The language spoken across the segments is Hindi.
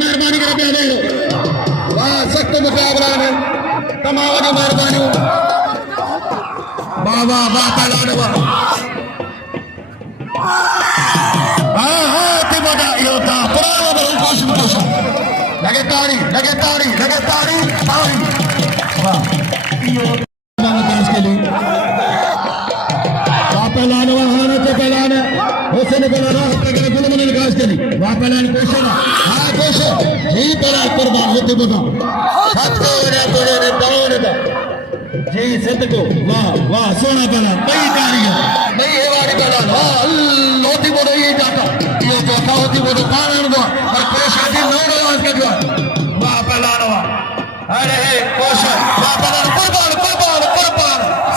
मेहरबानी कर सख्त मुकाबला है तमाम मेहरबानी वाह वाह वाह पहलवान वाह हाँ हाँ तिमोदा योता पुराना बल कोशिश लगे ताड़ी वाह इसके लिए वाह पहलवान वहां से पहलवान हुसैन पहलवान अपने गुल मन निकास के लिए वाह पहलवान कोशिश हाँ कोशिश जी पहलवान कुर्बान होते बता हाथ को रे दौड़ दा जी सिद्ध को वाह वाह सोना पहलवान कई ताड़ियां नहीं है वाली पहलवान वाह होती बोलो ये जाता ये चौथा होती बोलो पालन दो और कोशिश जी नौ गलास के जो वाह पहलवान वाह अरे कोशिश वाह पहलवान कुर्बान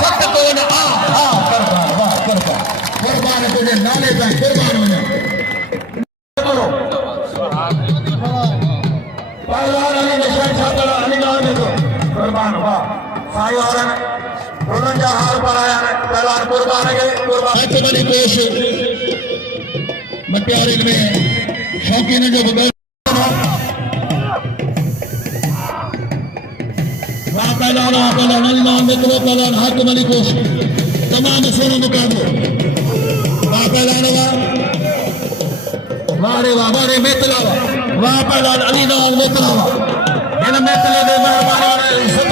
सत्य को ना कुर्बान तुझे नाले पे कुर्बान होने पहलवान अली निशान छात्र अली नाम दे दो कुर्बान वाह साई और उन्होंने हार पर आया है पहलवान कुर्बान है कुर्बान बड़ी कोश मटियारे में शौकीन जो बगैर वाह पहलवान अली नाम दे दो पहलवान हाकिम अली कोश तमाम सोने मुकाबले वाह पहलवान वाह रे मेतला वाह पहलवान अली नाम मेतला इन मेतले दे मेहरबानी